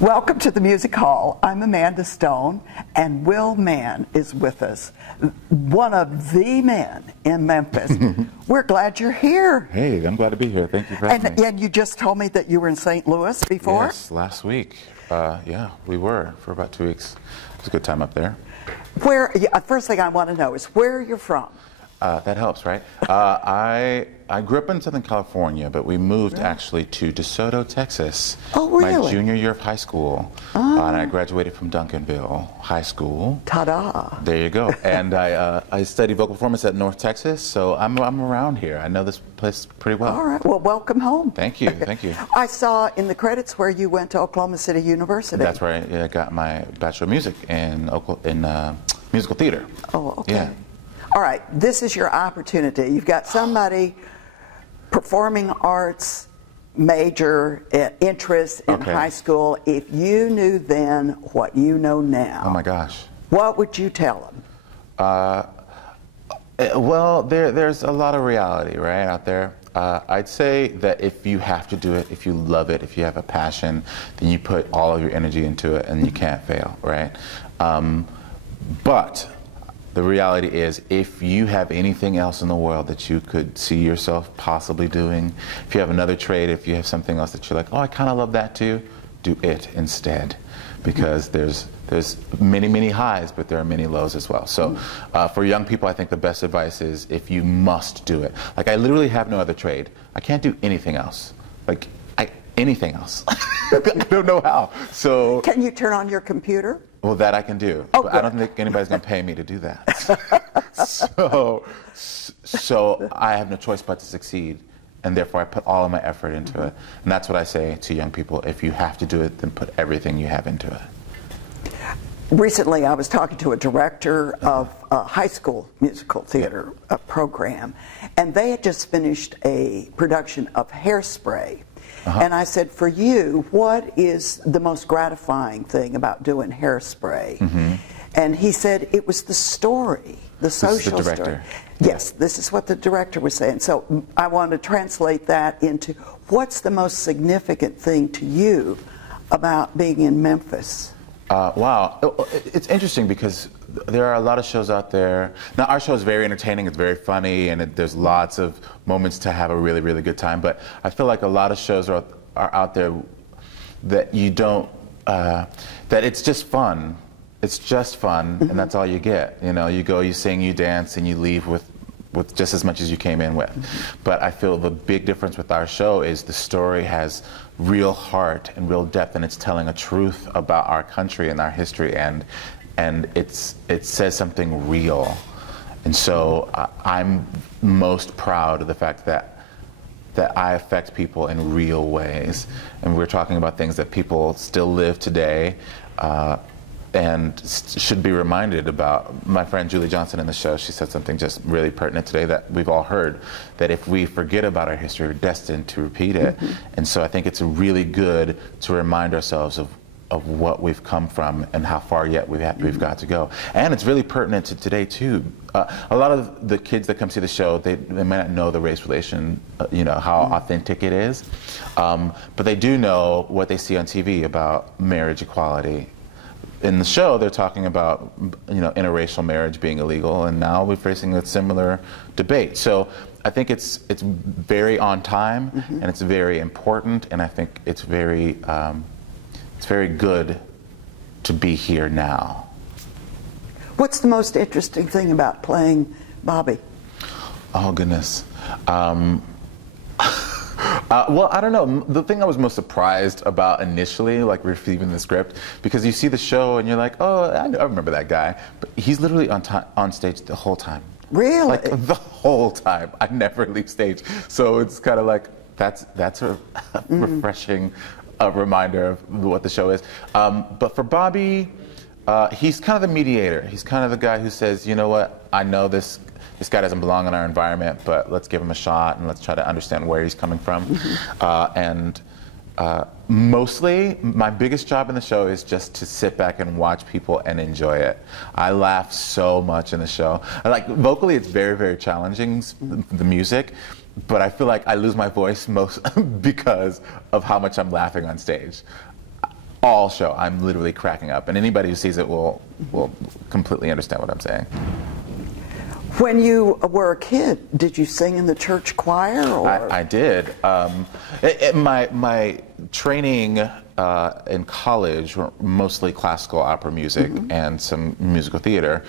Welcome to the Music Hall. I'm Amanda Stone, and Will Mann is with us, one of the men in Memphis. We're glad you're here. Hey, I'm glad to be here. Thank you for having me. And you just told me that you were in St. Louis before? Yes, last week. Yeah, we were for about 2 weeks. It was a good time up there. First thing I want to know is where you're from. That helps, right? I grew up in Southern California, but we moved actually to DeSoto, Texas. Oh, really? My junior year of high school. And I graduated from Duncanville High School. Ta-da! There you go. And I studied vocal performance at North Texas, so I'm around here. I know this place pretty well. All right. Well, welcome home. Thank you. Thank you. I saw in the credits where you went to Oklahoma City University. That's where I got my Bachelor of Music in musical theater. Oh, okay. Yeah. All right, this is your opportunity. You've got somebody performing arts major interest in high school. If you knew then what you know now, oh my gosh, what would you tell them? Well, there's a lot of reality right out there. I'd say that if you have to do it, if you love it, if you have a passion, then you put all of your energy into it and you can't fail, right? But the reality is, if you have anything else in the world that you could see yourself possibly doing, if you have another trade, if you have something else that you're like, oh, I kind of love that too, do it instead. Because there's many, many highs, but there are many lows as well. So for young people, I think the best advice is if you must do it. Like, I literally have no other trade. I can't do anything else. Like, anything else. I don't know how. So can you turn on your computer? Well, that I can do. Oh, but I don't think anybody's going to pay me to do that. So I have no choice but to succeed, and therefore I put all of my effort into it. And that's what I say to young people: if you have to do it, then put everything you have into it. Recently, I was talking to a director of a high school musical theater program, and they had just finished a production of Hairspray. And I said, for you, what is the most gratifying thing about doing Hairspray? And he said it was the story, the social story. Yes, this is what the director was saying. So I want to translate that into what's the most significant thing to you about being in Memphis? Wow, it's interesting because there are a lot of shows out there. Now, our show is very entertaining, it's very funny, and there's lots of moments to have a really, really good time. But I feel like a lot of shows are out there that you don't, that it's just fun. It's just fun, and that's all you get. You know, you go, you sing, you dance, and you leave with just as much as you came in with. But I feel the big difference with our show is the story has real heart and real depth, and it's telling a truth about our country and our history, and it says something real. And so I'm most proud of the fact that I affect people in real ways. And we're talking about things that people still live today, and should be reminded about. My friend Julie Johnson in the show, she said something just really pertinent today that we've all heard, that if we forget about our history, we're destined to repeat it. And so I think it's really good to remind ourselves of what we've come from and how far yet we've got to go. And it's really pertinent to today too. A lot of the kids that come see the show, they may not know the race relation, you know, how authentic it is, but they do know what they see on TV about marriage equality. In the show, they're talking about, you know, interracial marriage being illegal, and now we're facing a similar debate. So I think it's very on time, and it's very important, and I think it's very good to be here now. What's the most interesting thing about playing Bobby? Oh, goodness. Well, I don't know. The thing I was most surprised about initially, like receiving the script, because you see the show and you're like, oh, I remember that guy. But he's literally on stage the whole time. Really? Like the whole time. I never leave stage. So it's kind of like, that's a refreshing reminder of what the show is. But for Bobby, he's kind of the mediator. He's kind of the guy who says, you know what, I know this guy doesn't belong in our environment, but let's give him a shot and let's try to understand where he's coming from. Mostly, my biggest job in the show is just to sit back and watch people and enjoy it. I laugh so much in the show. Like, vocally, it's very, very challenging, the music, but I feel like I lose my voice most because of how much I'm laughing on stage. all show, I'm literally cracking up, and anybody who sees it will completely understand what I'm saying. When you were a kid, did you sing in the church choir? Or? I did. My training in college were mostly classical opera music and some musical theater.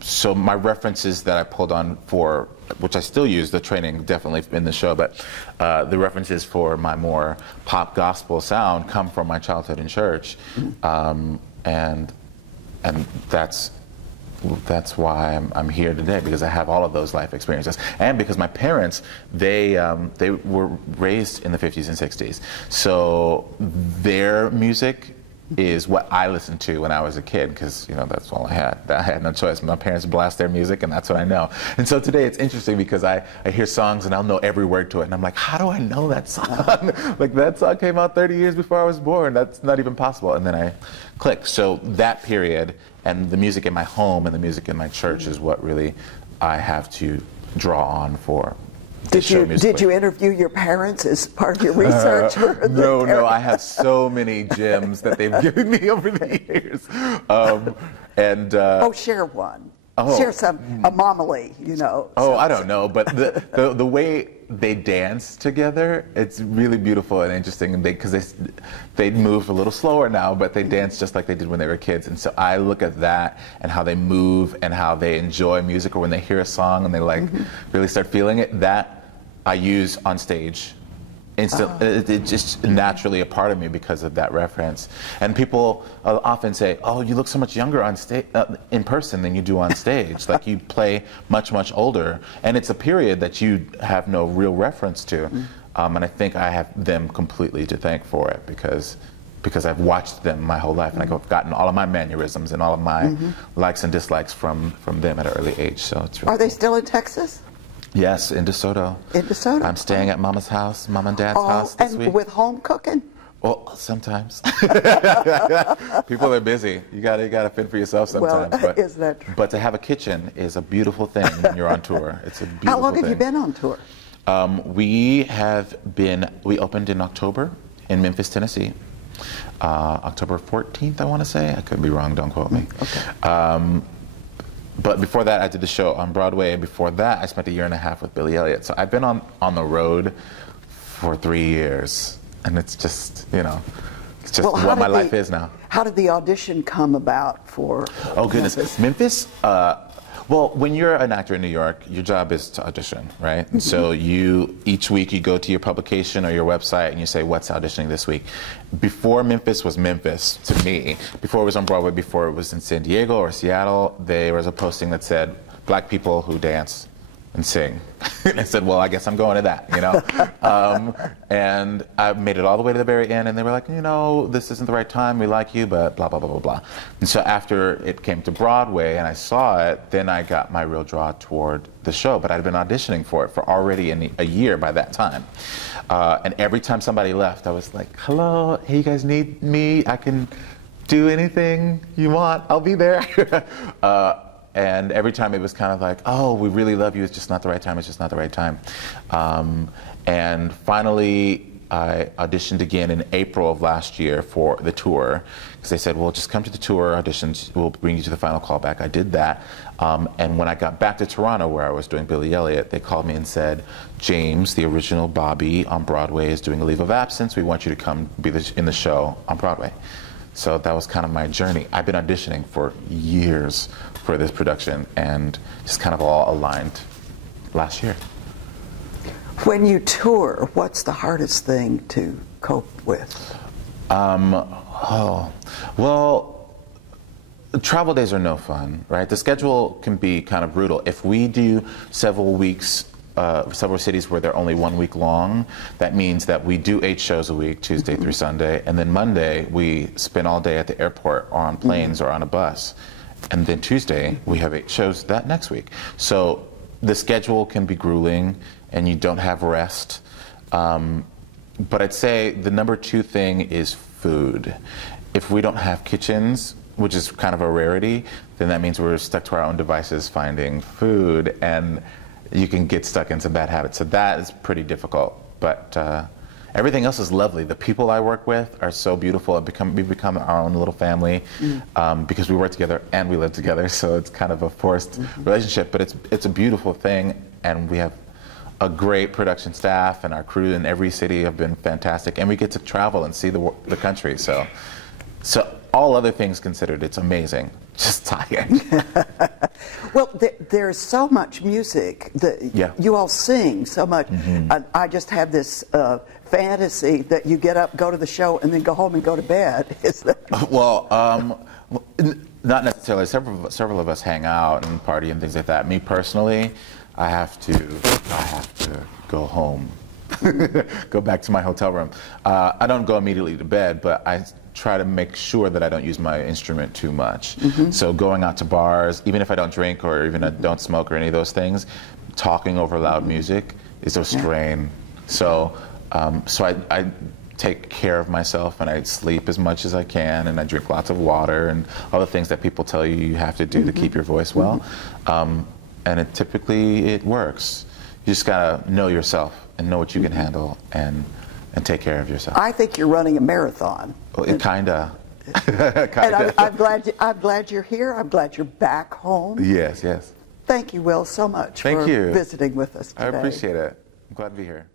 So my references that I pulled on for, which I still use, the training definitely in the show, but the references for my more pop gospel sound come from my childhood in church, and that's why I'm here today, because I have all of those life experiences, and because my parents, they were raised in the 50s and 60s, so their music is what I listened to when I was a kid, because that's all I had. I had no choice. My parents blast their music, and that's what I know. And so today it's interesting because I hear songs and I'll know every word to it, and I'm like, how do I know that song? Like, that song came out 30 years before I was born. That's not even possible. And then I click. So that period and the music in my home and the music in my church is what really I have to draw on for. Did you interview your parents as part of your research? No, I have so many gems that they've given me over the years. Share one. Oh. Share a homily, I don't know, but the way they dance together, it's really beautiful and interesting. Because they move a little slower now, but they dance just like they did when they were kids. And so I look at that and how they move and how they enjoy music, or when they hear a song and they really start feeling it. That I use on stage. It's just naturally a part of me because of that reference. And people often say, "Oh, you look so much younger on stage in person than you do on stage. Like, you play much, much older." And it's a period that you have no real reference to. And I think I have them completely to thank for it, because I've watched them my whole life, and I've gotten all of my mannerisms and all of my likes and dislikes from them at an early age. So it's really Are they still in Texas? Yes, in DeSoto. In DeSoto. I'm staying at Mama's house, Mom and Dad's house this week. And with home cooking? Well, sometimes. People are busy. You gotta fend for yourself sometimes. Well, is that true? But to have a kitchen is a beautiful thing when you're on tour. It's a beautiful thing. How long have you been on tour? We opened in October in Memphis, Tennessee. October 14th, I want to say. I could be wrong. Don't quote me. Okay. But before that, I did the show on Broadway, and before that, I spent 1.5 years with Billy Elliot. So I've been on the road for 3 years, and it's just, it's just what my life is now. How did the audition come about for Oh, goodness. Memphis? Well, when you're an actor in New York, your job is to audition, right? And so each week you go to your publication or your website and you say, what's auditioning this week? Before Memphis was Memphis, to me, before it was on Broadway, before it was in San Diego or Seattle, there was a posting that said, black people who dance and sing. And I said, well, I guess I'm going to that, and I made it all the way to the very end, and they were like, this isn't the right time, we like you, but blah, blah, blah, blah, blah. And so after it came to Broadway and I saw it, then I got my real draw toward the show, but I'd been auditioning for it for already a year by that time. And every time somebody left, I was like, hello, hey, you guys need me? I can do anything you want, I'll be there. And every time it was kind of like, oh, we really love you, it's just not the right time, it's just not the right time. And finally, I auditioned again in April of last year for the tour, because they said, well, just come to the tour, auditions, we'll bring you to the final callback. I did that. And when I got back to Toronto, where I was doing Billy Elliot, they called me and said, James, the original Bobby on Broadway, is doing a leave of absence. We want you to come be in the show on Broadway. So that was kind of my journey. I've been auditioning for years for this production, and just kind of all aligned last year. When you tour, what's the hardest thing to cope with? Well, travel days are no fun, right? The schedule can be kind of brutal. If we do several weeks, several cities where they're only 1 week long, that means that we do 8 shows a week, Tuesday through Sunday, and then Monday we spend all day at the airport or on planes or on a bus. And then Tuesday we have 8 shows that next week. So the schedule can be grueling and you don't have rest. But I'd say the number 2 thing is food. If we don't have kitchens, which is kind of a rarity, then that means we're stuck to our own devices finding food, and you can get stuck in some bad habits. So that is pretty difficult. But Everything else is lovely. The people I work with are so beautiful. We've become our own little family because we work together and we live together. So it's kind of a forced relationship, but it's a beautiful thing, and we have a great production staff, and our crew in every city have been fantastic, and we get to travel and see the country. So all other things considered, it's amazing. Just tired. Well, there's so much music that you all sing so much. I just have this fantasy that you get up, go to the show, and then go home and go to bed. Is that... Well, not necessarily. Several of us hang out and party and things like that. Me personally, I have to go home, go back to my hotel room. I don't go immediately to bed, but I try to make sure that I don't use my instrument too much. So going out to bars, even if I don't drink or even I don't smoke or any of those things, talking over loud music is a strain. So, I take care of myself, and I sleep as much as I can, and I drink lots of water and all the things that people tell you have to do to keep your voice well. And typically it works. You just gotta know yourself and know what you can handle and take care of yourself. I think you're running a marathon. Well, it kinda. And I'm glad you're here. I'm glad you're back home. Yes, yes. Thank you, Will, so much for visiting with us today. I appreciate it. I'm glad to be here.